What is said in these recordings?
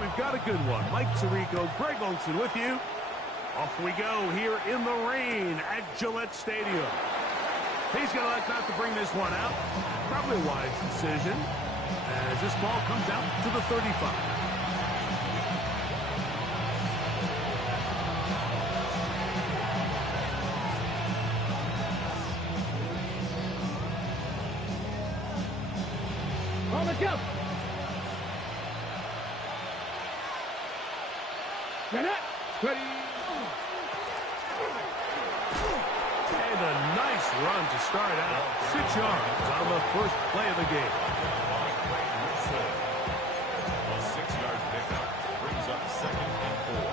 we've got a good one. Mike Tirico, Greg Olson with you. Off we go here in the rain at Gillette Stadium. He's going to elect not to bring this one out. Probably a wise decision as this ball comes out to the 35. On the jump. Ready. And a nice run to start out. 6 yards on the first play of the game. A 6-yard pickup brings up 2nd and 4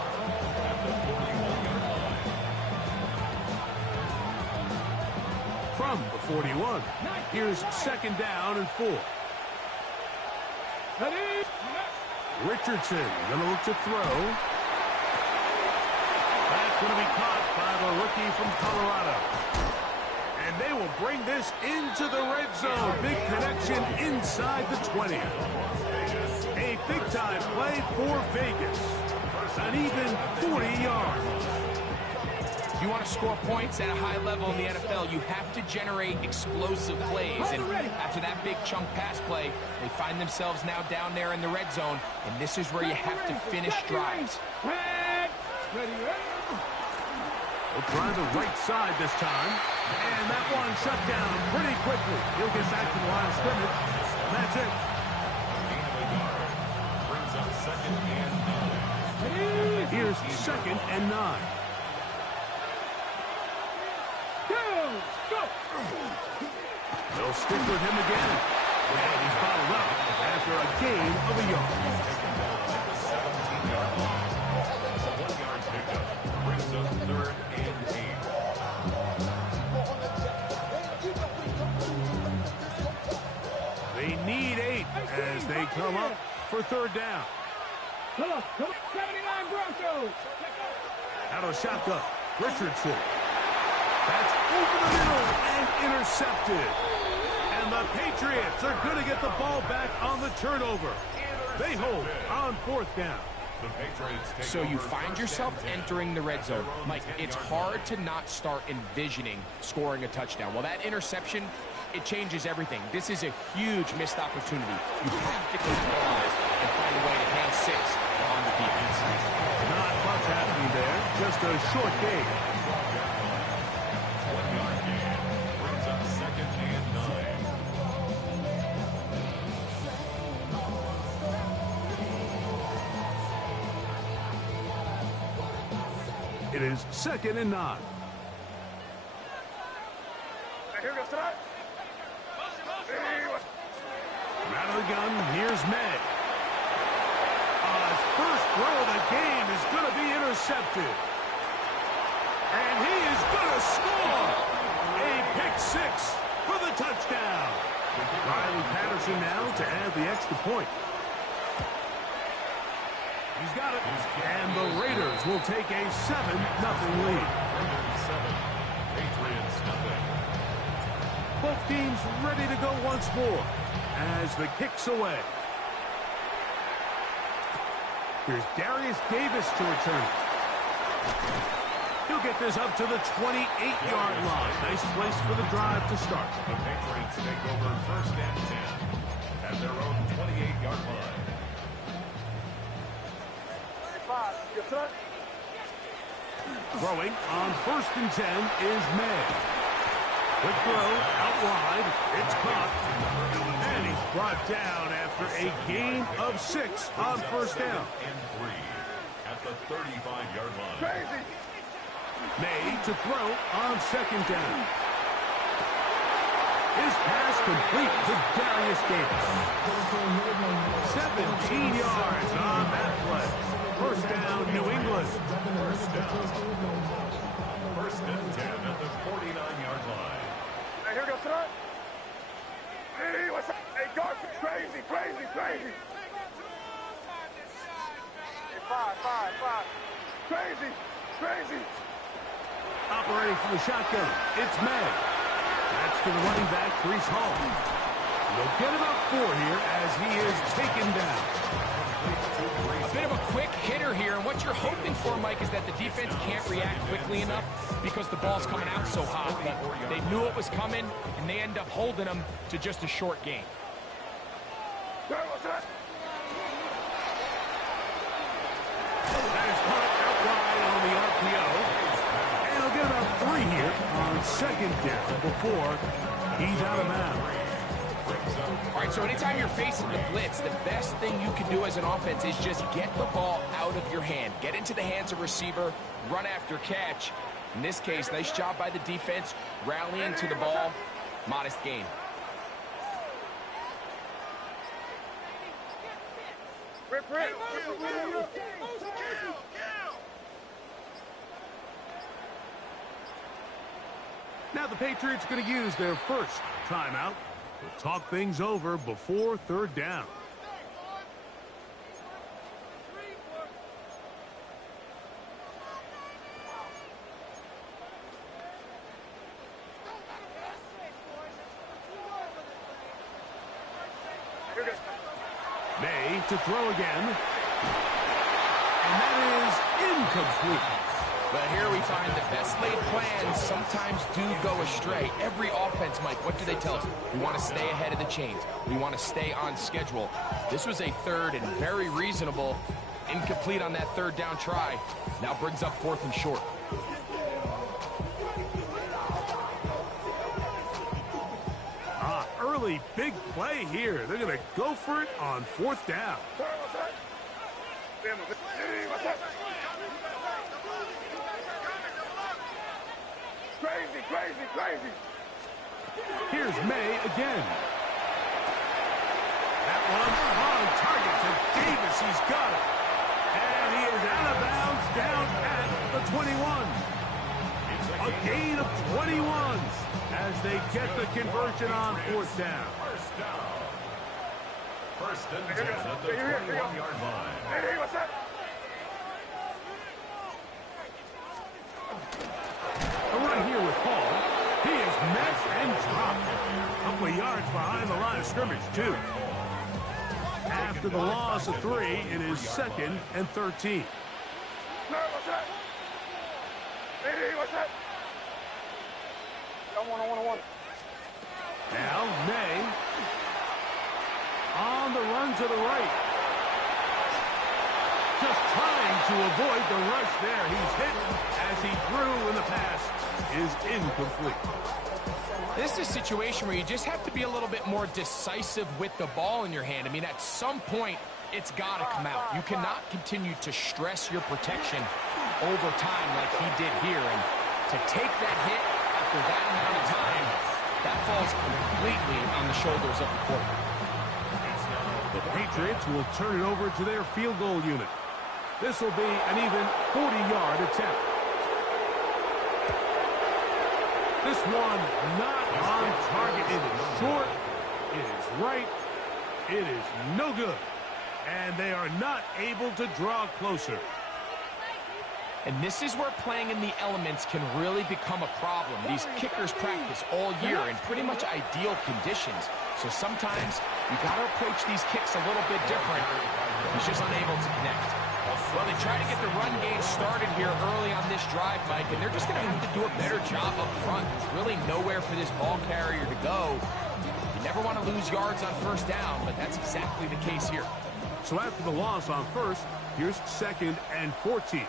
at the 41-yard line. From the 41, here's 2nd down and 4. Richardson going to look to throw. That's going to be caught by the rookie from Colorado. And they will bring this into the red zone. Big connection inside the 20. A big-time play for Vegas. An even 40 yards. If you want to score points at a high level in the NFL, you have to generate explosive plays. And after that big chunk pass play, they find themselves now down there in the red zone. And this is where you have to finish drives. We'll try the right side this time. And that one shut down pretty quickly. He'll get back to the line of scrimmage. That's it. Brings up 2nd and 9. Here's 2nd and 9. They'll stick with him again. And he's bottled up after a gain of a yard. 17-yard line. 1-yard pickup brings up 3rd and 8. They need 8 as they come up for 3rd down. Come on, 79 Broncos. Out of shotgun, Richardson. That's over the middle and intercepted. And the Patriots are going to get the ball back on the turnover. They hold on 4th down. So you find yourself entering the red zone. Mike, it's hard to not start envisioning scoring a touchdown. Well, that interception, it changes everything. This is a huge missed opportunity. You have to capitalize and find a way to hang 6 on the defense. Not much happening there. Just a short game. 1-yard gain brings up 2nd and 9. It is 2nd and 9. Out of the gun, here's May. His first throw of the game is going to be intercepted. And he is going to score. A pick 6 for the touchdown. Riley Patterson now to add the extra point. He's got it. And the Raiders will take a 7-0 lead. Patriots nothing. Both teams ready to go once more as the kick's away. Here's Darius Davis to return. He'll get this up to the 28-yard line. Nice place for the drive to start. The Patriots take over 1st and 10 at their own 28-yard line. Throwing on 1st and 10 is May. Quick throw out wide. It's caught. And he's brought down after a gain of 6 on 1st down. And 3 at the 35-yard line. May to throw on 2nd down. His pass complete to Darius Davis. 17 yards on that play. 1st down, New England. 1st down. 1st and 10 at the 49-yard line. Hey, here goes tonight. Hey, what's up? Hey, guard, crazy. Hey, 5. Crazy. Operating from the shotgun, it's May. That's to the running back, Breece Hall. He'll get about 4 here as he is taken down. A bit of a quick hitter here, and what you're hoping for, Mike, is that the defense can't react quickly enough because the ball's coming out so hot. But they knew it was coming, and they end up holding them to just a short game. That is caught out wide on the RPO. And he'll get about 3 here on second down before he's out of bounds. All right, so anytime you're facing the blitz, the best thing you can do as an offense is just get the ball out of your hand. Get into the hands of receiver, run after catch. In this case, nice job by the defense, rallying to the ball. Modest gain. Now the Patriots are going to use their first timeout to talk things over before third down. May to throw again. And that is incomplete. But here we find the best laid plans sometimes do go astray. Every offense, Mike, what do they tell us? We want to stay ahead of the chains. We want to stay on schedule. This was a third and very reasonable. Incomplete on that third down try. Now brings up 4th and short. Early big play here. They're going to go for it on 4th down. Crazy. Here's May again. That one on target to Davis. He's got it. And he is out of bounds down at the 21. A gain of 21 as they get the conversion on 4th down. First and 10 at the 21-yard line. Hey, what's that? A run here with Paul. He is met and dropped. A couple of yards behind the line of scrimmage, too. After the loss of 3, it is 2nd and 13. No, what's that? Hey, what's that? One. Now, May on the run to the right. Just trying to avoid the rush there. He's hit as he threw, and the pass is incomplete. This is a situation where you just have to be a little bit more decisive with the ball in your hand. I mean, at some point, it's got to come out. You cannot continue to stress your protection over time like he did here. And to take that hit after that amount of time, that falls completely on the shoulders of the quarterback. The Patriots will turn it over to their field goal unit. This will be an even 40-yard attempt. This one not on target. It is short. It is right. It is no good. And they are not able to draw closer. And this is where playing in the elements can really become a problem. These kickers practice all year in pretty much ideal conditions. So sometimes you got to approach these kicks a little bit different. He's just unable to connect. Well, they try to get the run game started here early on this drive, Mike, and they're just going to have to do a better job up front. There's really nowhere for this ball carrier to go. You never want to lose yards on 1st down, but that's exactly the case here. So after the loss on 1st, here's 2nd and 14.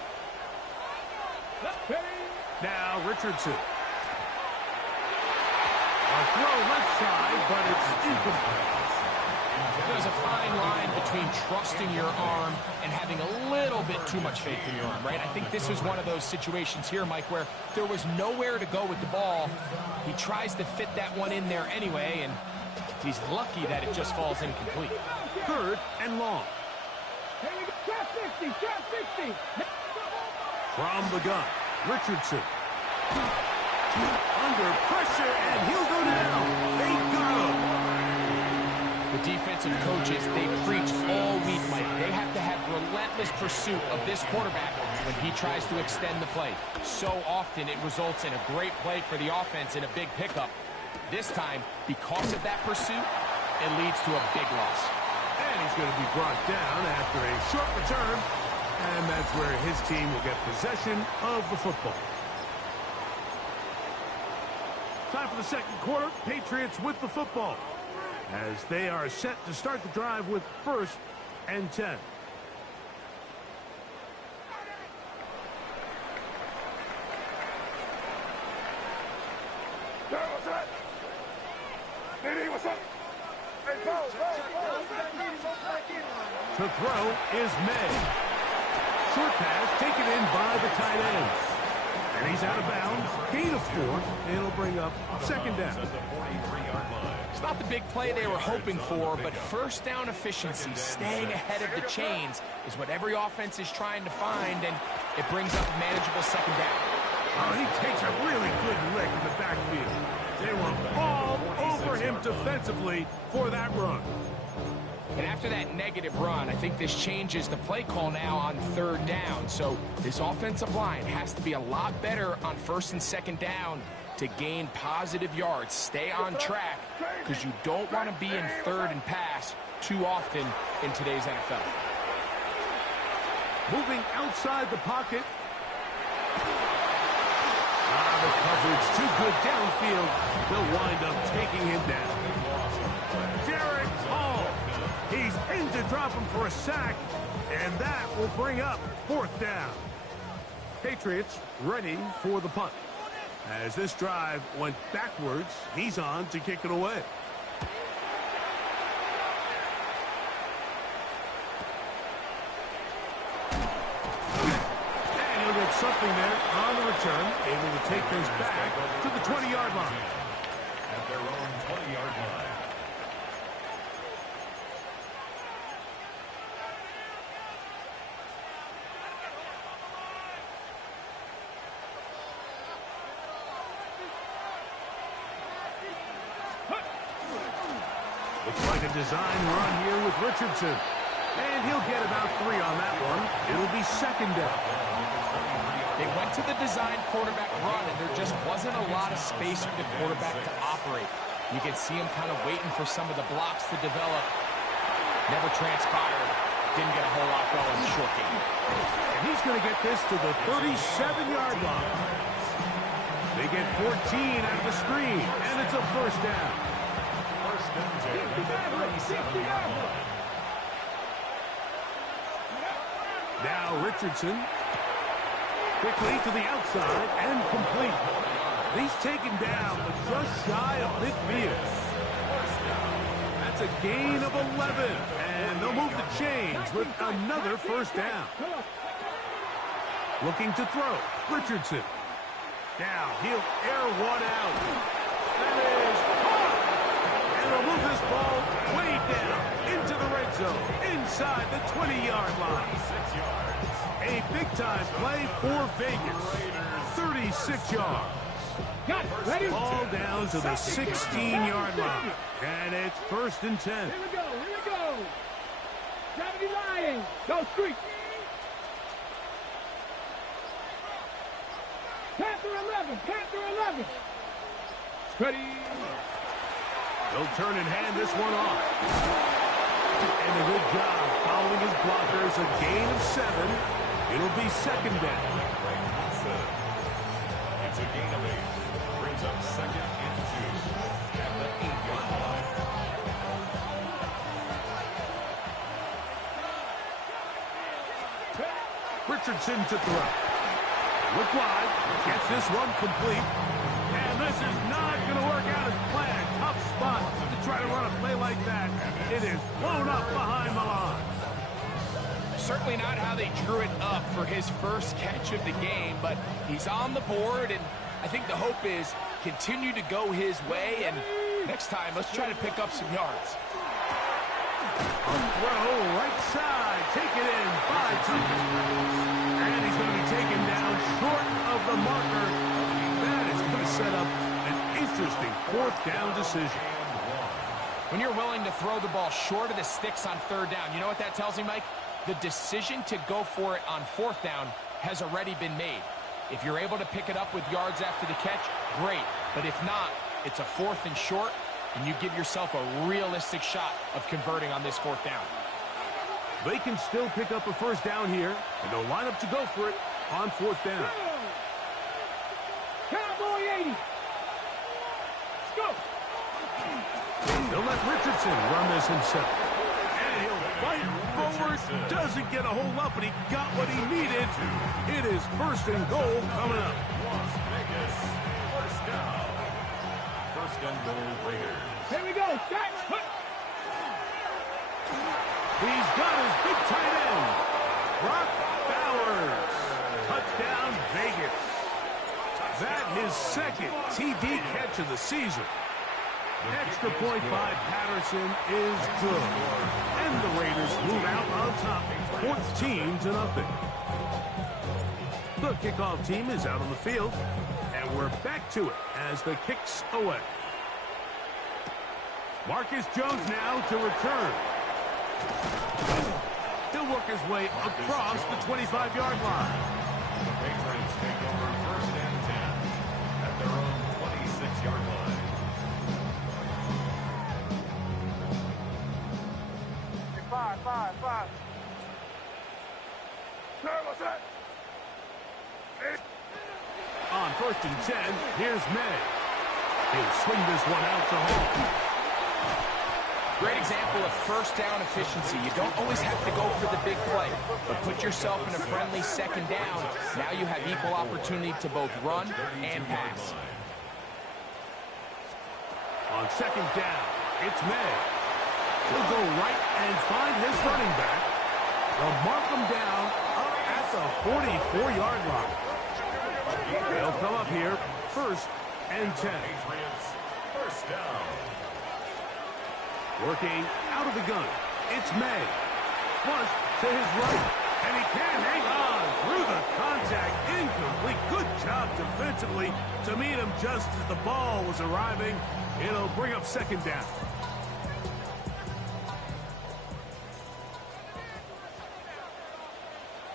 Now Richardson. A throw left side, but it's incomplete. There's a fine line between trusting your arm and having a little bit too much faith in your arm, right? I think this was one of those situations here, Mike, where there was nowhere to go with the ball. He tries to fit that one in there anyway, and he's lucky that it just falls incomplete. 3rd and long. Here we go. Trap 60. From the gun, Richardson. Under pressure, and he'll go down. They got him. The defensive coaches, they preach all week, Mike. They have to have relentless pursuit of this quarterback when he tries to extend the play. So often it results in a great play for the offense and a big pickup. This time, because of that pursuit, it leads to a big loss. And he's going to be brought down after a short return. And that's where his team will get possession of the football. Time for the second quarter. Patriots with the football, as they are set to start the drive with 1st and 10. What's up? Diddy, what's up? Hey, go. To throw is May. Short pass taken in by the tight end. And he's out of bounds. Gain of 4. It'll bring up 2nd down. It's not the big play they were hoping for, but first down efficiency, staying ahead of the chains, is what every offense is trying to find, and it brings up a manageable 2nd down. Oh, he takes a really good lick in the backfield. They were all over him defensively for that run. And after that negative run, I think this changes the play call now on 3rd down. So this offensive line has to be a lot better on 1st and 2nd down to gain positive yards. Stay on track, because you don't want to be in 3rd and pass too often in today's NFL. Moving outside the pocket. The coverage too good downfield. They'll wind up taking him down. Derek Hall. He's in to drop him for a sack, and that will bring up 4th down. Patriots ready for the punt. As this drive went backwards, he's on to kick it away. And he'll get something there on the return, able to take this back to the 20-yard line. At their own 20-yard line. Looks like a design run here with Richardson. And he'll get about 3 on that one. It'll be 2nd down. They went to the design quarterback run, and there just wasn't a lot of space for the quarterback to operate. You could see him kind of waiting for some of the blocks to develop. Never transpired. Didn't get a whole lot going in the short game. And he's going to get this to the 37-yard line. They get 14 out of the screen, and it's a 1st down. Now Richardson quickly to the outside and complete. He's taken down but just shy of midfield. That's a gain of 11, and they'll move the chains with another 1st down. Looking to throw, Richardson. Now he'll air one out. That is caught. And they'll move this ball way down into the red zone, inside the 20-yard line. A big-time play for Vegas. 36 yards. Got it. Ready? Ball down to the 16-yard line. And it's 1st and 10. Here we go. Gravity Lions. Go streak. Panther 11. Ready. They'll turn and hand this one off. And a good job following his blockers. A gain of 7. It'll be 2nd down. It's a gain of 8. Brings up 2nd and 2 at the 8-yard line. Richardson to throw. Look wide. Gets this one complete. And this is not going to work out as planned. Tough spot to try to run a play like that. It is blown up behind the line. Certainly not how they drew it up for his first catch of the game, but he's on the board, and I think the hope is continue to go his way, and next time, let's try to pick up some yards. A throw, right side, taken in by Thomas. And he's going to be taken down short of the marker. That is going to set up an interesting 4th down decision. When you're willing to throw the ball short of the sticks on 3rd down, you know what that tells me, Mike? The decision to go for it on 4th down has already been made. If you're able to pick it up with yards after the catch, great. But if not, it's a 4th and short, and you give yourself a realistic shot of converting on this 4th down. They can still pick up a first down here, and they'll line up to go for it on 4th down. Cowboy 80. Let's go. They'll let Richardson run this himself. And he'll fight forward. Doesn't get a hold up, but he got what he needed. It is 1st and goal coming up. Las Vegas, first down. 1st and goal Raiders. Here we go. Jack. He's got his big tight end, Brock Bowers. Touchdown, Vegas. That his 2nd TD catch of the season. Extra point by Patterson is good. And the Raiders move out on top, 14-0. The kickoff team is out on the field, and we're back to it as the kick's away. Marcus Jones now to return. He'll work his way across the 25-yard line. The Patriots take over 1st and 10 at their own 26-yard line. Five. What's that? On 1st and 10, here's May. He'll swing this one out to Hall. Great example of 1st down efficiency. You don't always have to go for the big play, but put yourself in a friendly 2nd down. Now you have equal opportunity to both run and pass. On 2nd down, it's May. He'll go right and find his running back. They'll mark him down up at the 44-yard line. They'll come up here 1st and 10. Patriots, 1st down. Working out of the gun, it's May. Flush to his right, and he can hang on through the contact. Incomplete. Good job defensively to meet him just as the ball was arriving. It'll bring up 2nd down.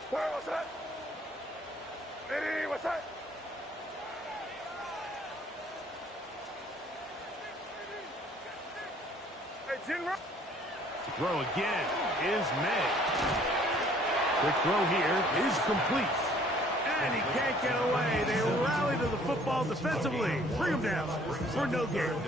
What's that? Hey, what's that? Hey, General. To throw again is May. Quick throw here is complete. And he can't get away. They rally to the football defensively. Bring him down for no gain.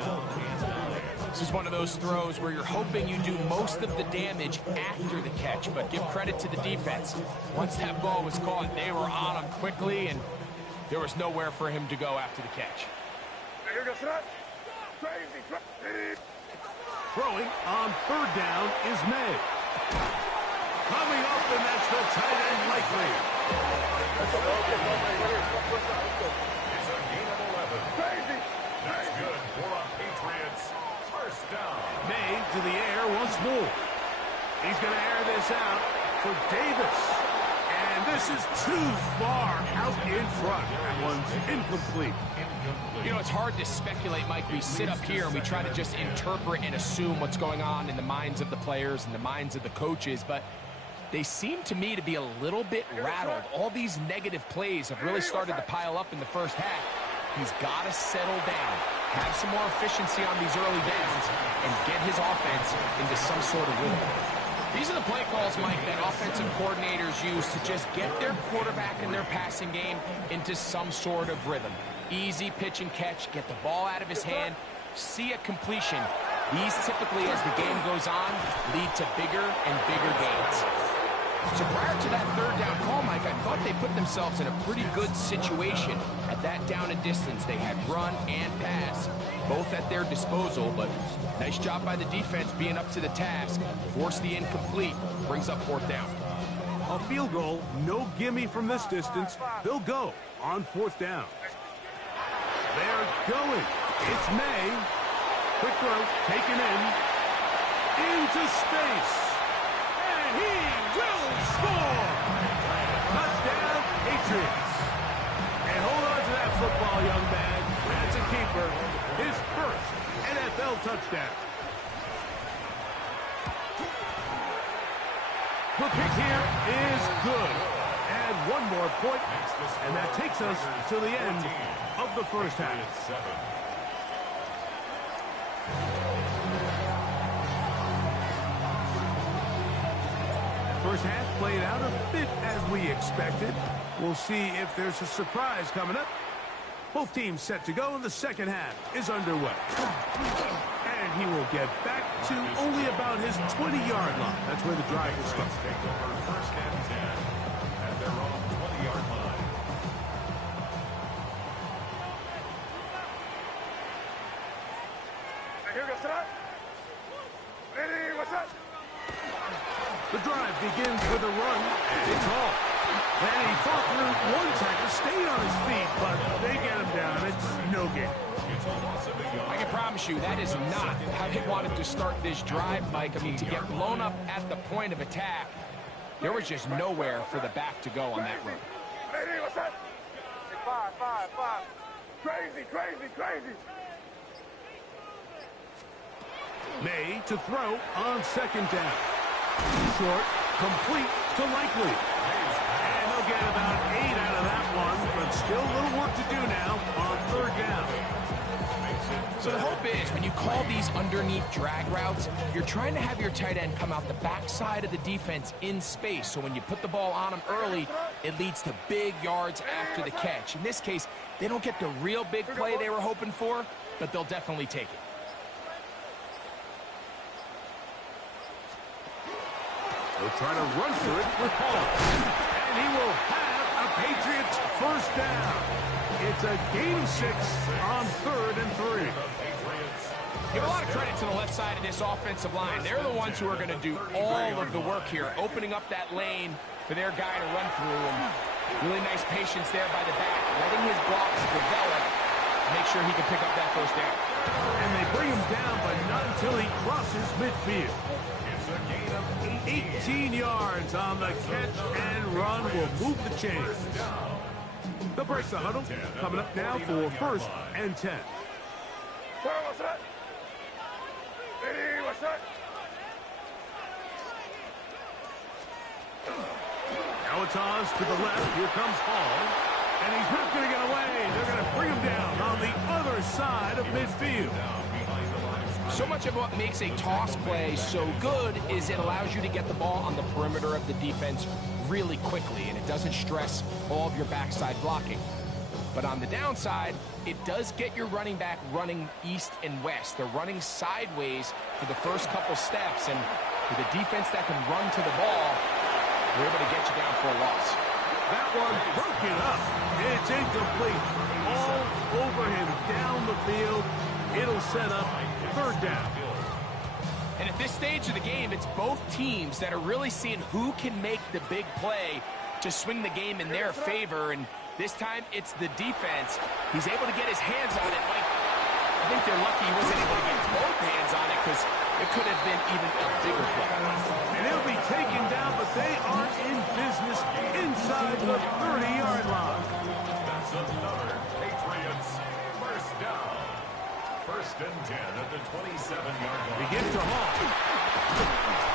This is one of those throws where you're hoping you do most of the damage after the catch, but give credit to the defense. Once that ball was caught, they were on him quickly, and there was nowhere for him to go after the catch. Here goes that. Crazy. Throwing on 3rd down is May. Coming up, and that's the tight end likely. It's a gain of 11. Crazy. That's good for a Patriots 1st down. May to the air once more. He's going to air this out for Davis. And this is too far out in front. That one's incomplete. You know, it's hard to speculate, Mike. We sit up here and we try to just interpret and assume what's going on in the minds of the players and the minds of the coaches, but they seem to me to be a little bit rattled. All these negative plays have really started to pile up in the 1st half. He's got to settle down, have some more efficiency on these early downs, and get his offense into some sort of rhythm. These are the play calls, Mike, that offensive coordinators use to just get their quarterback and their passing game into some sort of rhythm. Easy pitch and catch, get the ball out of his hand, see a completion. These typically, as the game goes on, lead to bigger and bigger gains. So prior to that 3rd down call, Mike, I thought they put themselves in a pretty good situation at that down and distance. They had run and pass, both at their disposal, but nice job by the defense being up to the task. Force the incomplete, brings up 4th down. A field goal, no gimme from this distance. They'll go on 4th down. They're going. It's May. Quick throw, taken into space. And he will score. Touchdown, Patriots. And hold on to that football, young man. That's a keeper. His 1st NFL touchdown. The kick here is good. And one more point, and that takes us to the end of the 1st half. first half played out a bit as we expected. We'll see if there's a surprise coming up. Both teams set to go, and the second half is underway. And he will get back to only about his 20-yard line. That's where the drive will start. Take over first and 10 at their own 20-yard line. Here goes tonight. Ready, what's up? The drive begins with a run, and it's all. Then he fought through one tackle, stayed on his feet, but they get him down. It's no gain. I can promise you that is not how they wanted to start this drive, Mike. I mean, to get blown up at the point of attack, there was just nowhere for the back to go on that run. Ready, what's up? Five. Crazy. May to throw on second down. Short, complete to Likely. And they'll get about 8 out of that one, but still a little work to do now on third down. So the hope is when you call these underneath drag routes, you're trying to have your tight end come out the backside of the defense in space. So when you put the ball on him early, it leads to big yards after the catch. In this case, they don't get the real big play they were hoping for, but they'll definitely take it. They'll try to run through it with Hall. And he will have a Patriots first down. It's a gain of 6 on 3rd and 3. Give a lot of credit to the left side of this offensive line. They're the ones who are going to do all of the work here, opening up that lane for their guy to run through. And really nice patience there by the back, letting his blocks develop to make sure he can pick up that first down. And they bring him down, but not until he crosses midfield. 18 yards on the catch and run will move the chains. They'll break the huddle. Coming up now for 1st and 10. What's up? Ready, what's up? Now it's Oz to the left. Here comes Hall. And he's not going to get away. They're going to bring him down on the other side of midfield. So much of what makes a toss play so good is it allows you to get the ball on the perimeter of the defense really quickly, and it doesn't stress all of your backside blocking. But on the downside, it does get your running back running east and west. They're running sideways for the first couple steps, and with a defense that can run to the ball, we're able to get you down for a loss. That one broken up. It's incomplete. All over him down the field. It'll set up 3rd down. And at this stage of the game, it's both teams that are really seeing who can make the big play to swing the game in their favor. And this time, it's the defense. He's able to get his hands on it. Like, I think they're lucky he wasn't able to get both hands on it because it could have been even a bigger play. And he'll be taken down, but they are in business inside the 30-yard line. That's another Patriots first down. 1st and 10 at the 27-yard line. They get to Hall.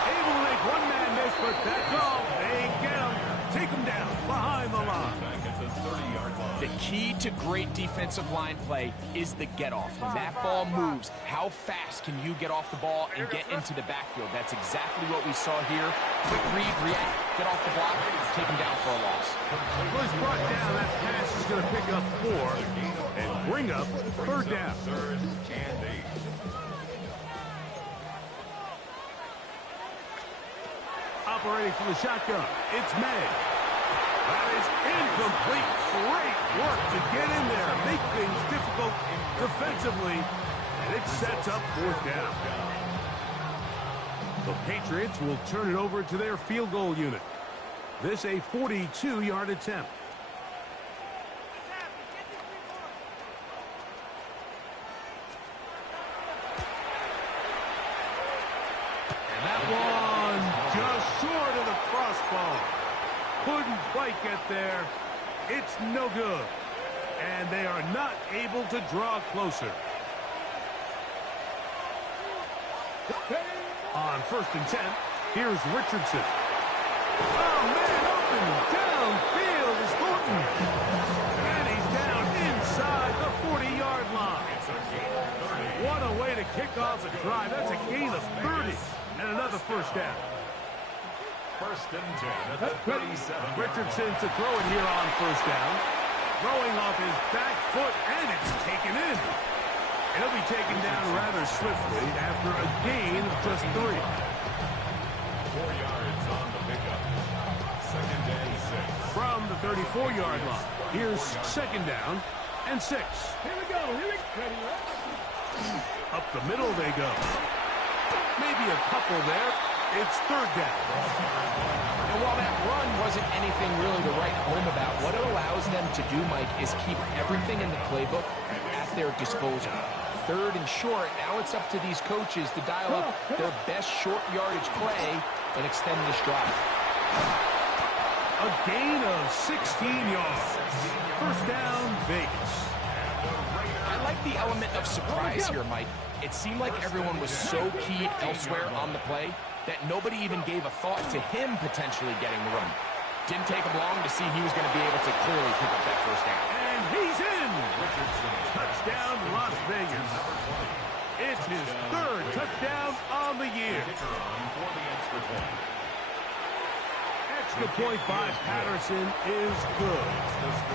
Able to make one man miss, but that's all. They get him. Take him down behind the line. Back at the 30-yard line. The key to great defensive line play is the get-off. When that ball moves, how fast can you get off the ball and get into the backfield? That's exactly what we saw here. Quick read, react, get off the block, take him down for a loss. Well, he's brought down. That pass is going to pick up 4 and bring up 3rd down. 3rd and 8. Operating from the shotgun, it's May. That is incomplete. Great work to get in there, make things difficult defensively, and it sets up 4th down. The Patriots will turn it over to their field goal unit. This a 42-yard attempt. And that one just short of the crossbar. Couldn't quite get there. It's no good. And they are not able to draw closer. On 1st and 10, here's Richardson. Oh, man, open downfield is Thornton. And he's down inside the 40-yard line. What a way to kick off a drive. That's a gain of 30 and another first down. First and 10 at the 37. Richardson to throw it here on first down. Throwing off his back foot, and it's taken in. He'll be taken down rather swiftly after a gain of just 3. 4 yards on the pickup. Second and 6. From the 34-yard line, here's second down and 6. Here we go. Up the middle they go. Maybe a couple there. It's third down. And while that run wasn't anything really to write home about, what it allows them to do, Mike, is keep everything in the playbook at their disposal. Third and short, now it's up to these coaches to dial up their best short yardage play and extend this drive. A gain of 16 yards. First down, Vegas. I like the element of surprise here, Mike. It seemed like everyone was so keyed elsewhere on the play that nobody even gave a thought to him potentially getting the run. Didn't take him long to see he was going to be able to clearly pick up that first down. And he's in. Touchdown, Las Vegas. It's his third touchdown on the year. Extra point by Patterson is good.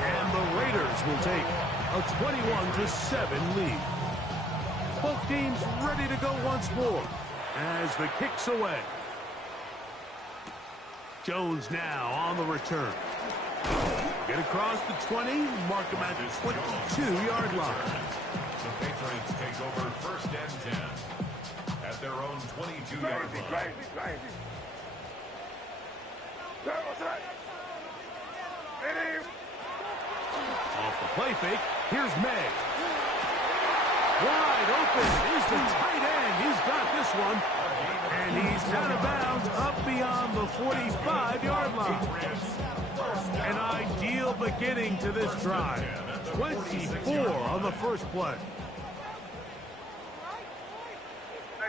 And the Raiders will take a 21-7 lead. Both teams ready to go once more as the kick's away. Jones now on the return. Get across the 20, mark him at the 22-yard line. The Patriots take over first and 10 at their own 22-yard line. Crazy. Off the play fake, here's May. Wide open is the tight end. He's got this one. And he's out of bounds up beyond the 45-yard line. An ideal beginning to this drive. 24 on the first play.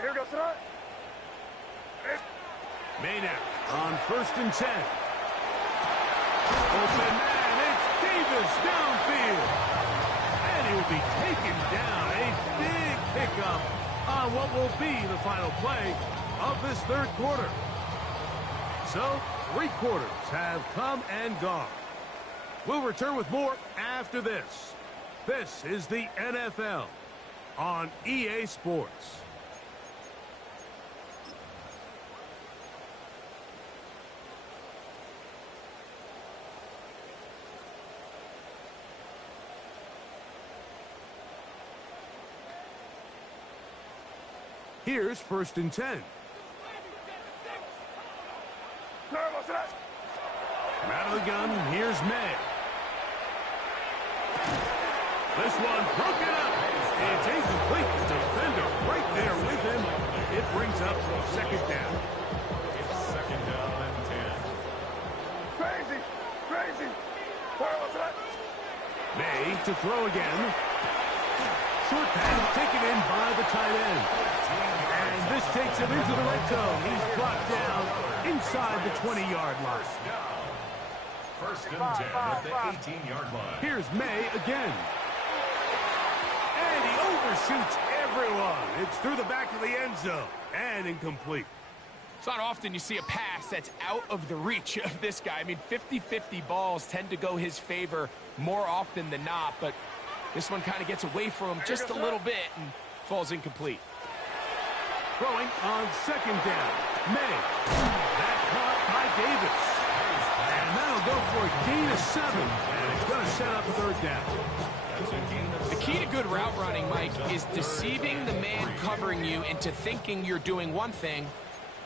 Here goes tonight. Maynard on first and 10. Open man, it's Davis downfield. And he will be taken down. A big pickup on what will be the final play of this third quarter. So, 3 quarters have come and gone. We'll return with more after this. This is the NFL on EA Sports. Here's first and 10. From out of the gun, here's May. This one broken up. It's incomplete. The defender right there with him. It brings up second down. It's second down and 10. Crazy. May to throw again. Short pass taken in by the tight end. And this takes him into the red zone. He's brought down inside the 20-yard line. First and 10 at the 18-yard line. Here's May again. And he overshoots everyone. It's through the back of the end zone and incomplete. It's not often you see a pass that's out of the reach of this guy. I mean, 50-50 balls tend to go his favor more often than not, but this one kind of gets away from him just a little bit and falls incomplete. Throwing on second down. May. That caught by Davis. And that'll go for a gain of 7. And it's going to set up third down. The key to good route running, Mike, is deceiving the man covering you into thinking you're doing one thing,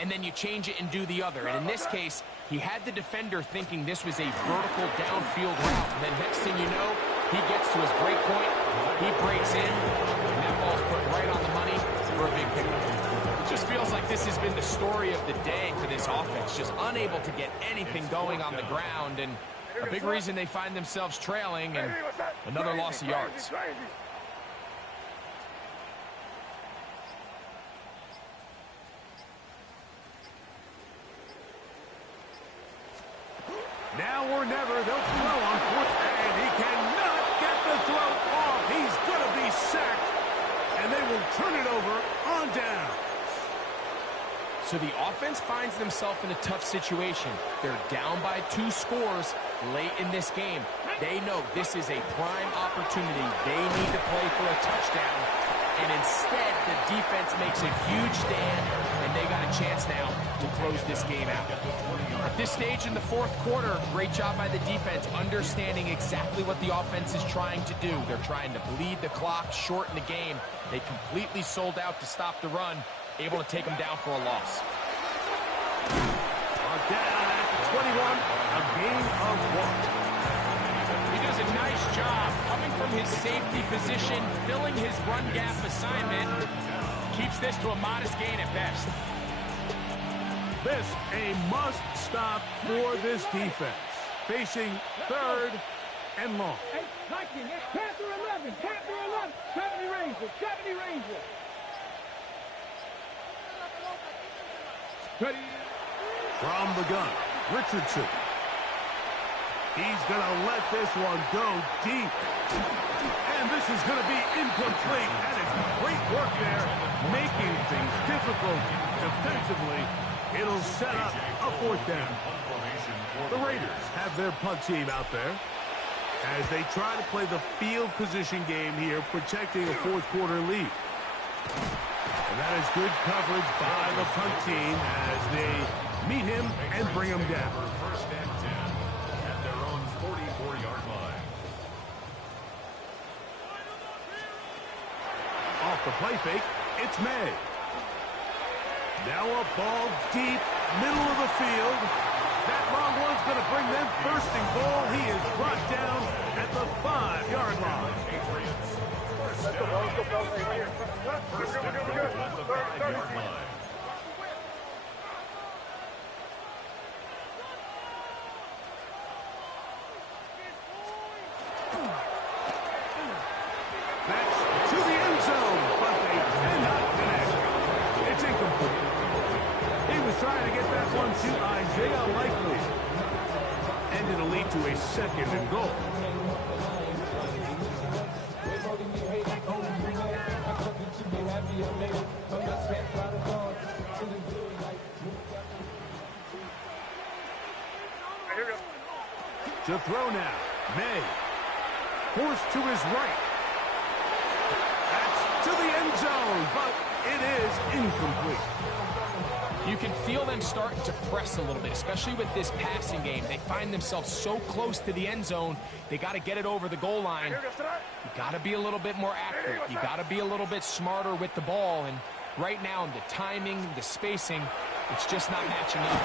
and then you change it and do the other. And in this case, he had the defender thinking this was a vertical downfield route. And then next thing you know, he gets to his break point, he breaks in, and that ball's put right on the money for a big pickup. It just feels like this has been the story of the day for this offense, just unable to get anything going on the ground, and a big reason they find themselves trailing and another loss of yards. Now or never, they'll throw on fourth, and he cannot get the throw off. He's going to be sacked, and they will turn it over on down. So the offense finds themselves in a tough situation. They're down by 2 scores late in this game. They know this is a prime opportunity. They need to play for a touchdown. And instead, the defense makes a huge stand, and they got a chance now to close this game out. At this stage in the 4th quarter, great job by the defense, understanding exactly what the offense is trying to do. They're trying to bleed the clock, shorten the game. They completely sold out to stop the run, able to take them down for a loss. Down at 21, a gain of 1. He does a nice job coming from his safety position, filling his run gap assignment. Keeps this to a modest gain at best. This a must-stop for this defense. Facing 3rd and long. Hey, Viking, Panther 11, Panther 11, 70 Ranger, 70 Ranger. Ready. From the gun, Richardson. He's going to let this one go deep. And this is going to be incomplete. That is great work there, making things difficult defensively. It'll set up a 4th down. The Raiders have their punt team out there as they try to play the field position game here, protecting a 4th quarter lead. And that is good coverage by the punt team as they meet him and bring him down. First and 10 at their own 44-yard line. Off the play fake, it's May. Now a ball deep, middle of the field. That long one's going to bring them 1st and goal. He is brought down at the 5-yard line. Patriots. First down. First and goal at the 5-yard line. That's to the end zone, but they cannot connect. It's incomplete. He was trying to get that one to Isaiah Likely. And it'll lead to a 2nd and goal. To throw now, May. Forced to his right. That's to the end zone, but it is incomplete. You can feel them starting to press a little bit, especially with this passing game. They find themselves so close to the end zone, they got to get it over the goal line. You got to be a little bit more accurate. You got to be a little bit smarter with the ball. And right now, the timing, the spacing, it's just not matching up.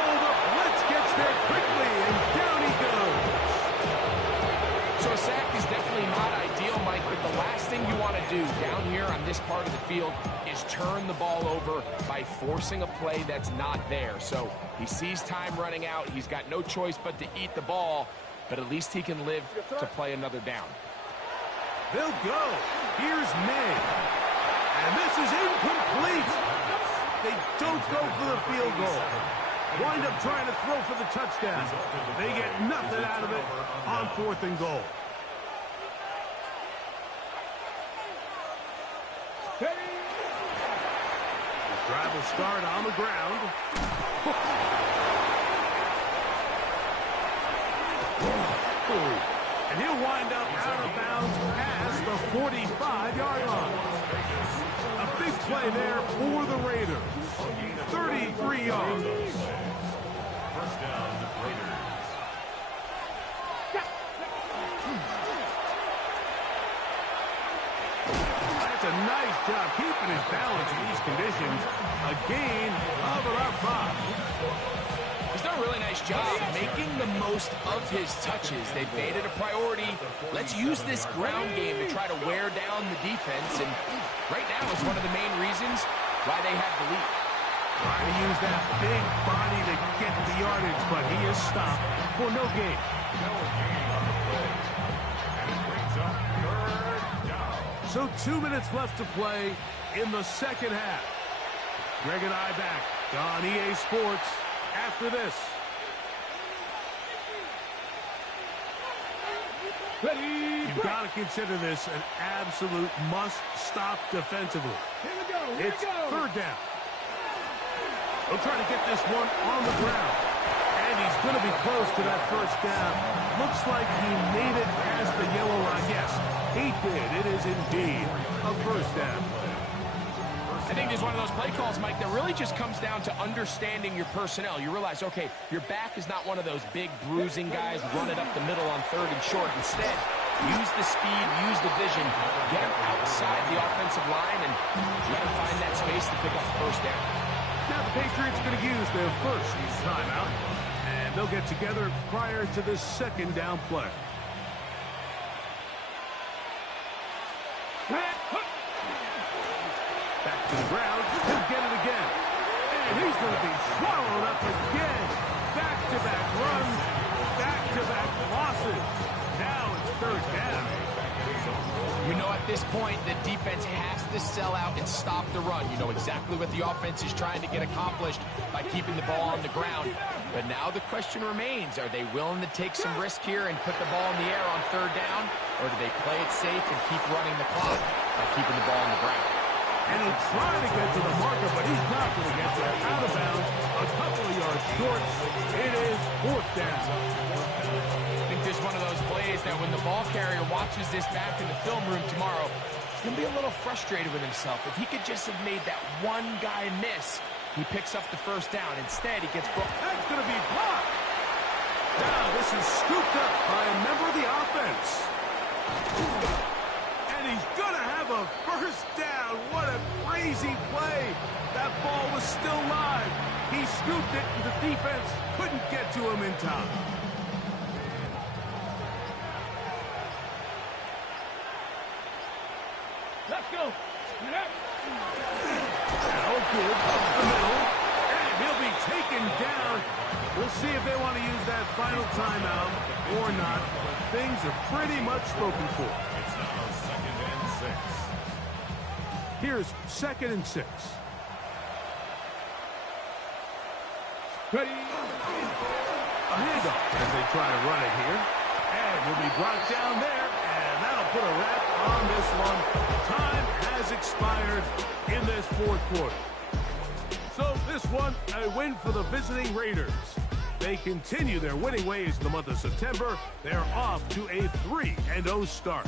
Oh, the blitz gets there quickly, and down he goes. So a sack is definitely not ideal, Mike, but the last thing you want to do down here on this part of the field is turn the ball over by forcing a play that's not there. So he sees time running out. He's got no choice but to eat the ball, but at least he can live to play another down. They'll go. Here's May. And this is incomplete. They don't go for the field goal. Wind up trying to throw for the touchdown. They get nothing out of it on 4th and goal. The drive will start on the ground. And he'll wind up out of bounds past the 45-yard line. A big play there for the Raiders. 33 yards. First down, Raiders. That's a nice job keeping his balance in these conditions. A gain of about 5. He's done a really nice job making the most of his touches. They've made it a priority. Let's use this ground game to try to wear down the defense. And right now is one of the main reasons why they have the lead. Trying to use that big body to get the yardage, but he is stopped for no gain. So 2 minutes left to play in the 2nd half. Greg and I back on EA Sports after this. You've got to consider this an absolute must-stop defensively. Here we go. It's 3rd down. He'll try to get this one on the ground. And he's going to be close to that first down. Looks like he made it past the yellow line. Yes, he did. It is indeed a first down. I think there's one of those play calls, Mike, that really just comes down to understanding your personnel. You realize, okay, your back is not one of those big bruising guys, run it up the middle on 3rd and short. Instead, use the speed, use the vision, get him outside the offensive line, and let him find that space to pick up the first down. Now the Patriots are going to use their first timeout, and they'll get together prior to this second down play. Back to the ground, he'll get it again. And he's going to be swallowed up again. Back-to-back runs, back-to-back losses. Now it's 3rd down. You know, at this point, the defense has to sell out and stop the run. You know exactly what the offense is trying to get accomplished by keeping the ball on the ground. But now the question remains, are they willing to take some risk here and put the ball in the air on 3rd down? Or do they play it safe and keep running the clock by keeping the ball on the ground? And he'll try to get to the marker, but he's not going to get there. Out of bounds, a couple of yards short. It is 4th down. I think there's one of those plays that when the ball carrier watches this back in the film room tomorrow, he's going to be a little frustrated with himself. If he could just have made that one guy miss, he picks up the first down. Instead, he gets blocked. That's going to be blocked. Now this is scooped up by a member of the offense. And he's going to have a first down. What a crazy play. That ball was still live. He scooped it, and the defense couldn't get to him in time. Let's go. Now good up the middle, and he'll be taken down. We'll see if they want to use that final timeout or not. Things are pretty much spoken for. It's now 2nd and 6. Here's 2nd and 6. Ready. A handoff as they try to run it here. And will be brought down there, and that'll put a wrap on this one. Time has expired in this 4th quarter. So this one, a win for the visiting Raiders. They continue their winning ways in the month of September. They're off to a 3-0 start.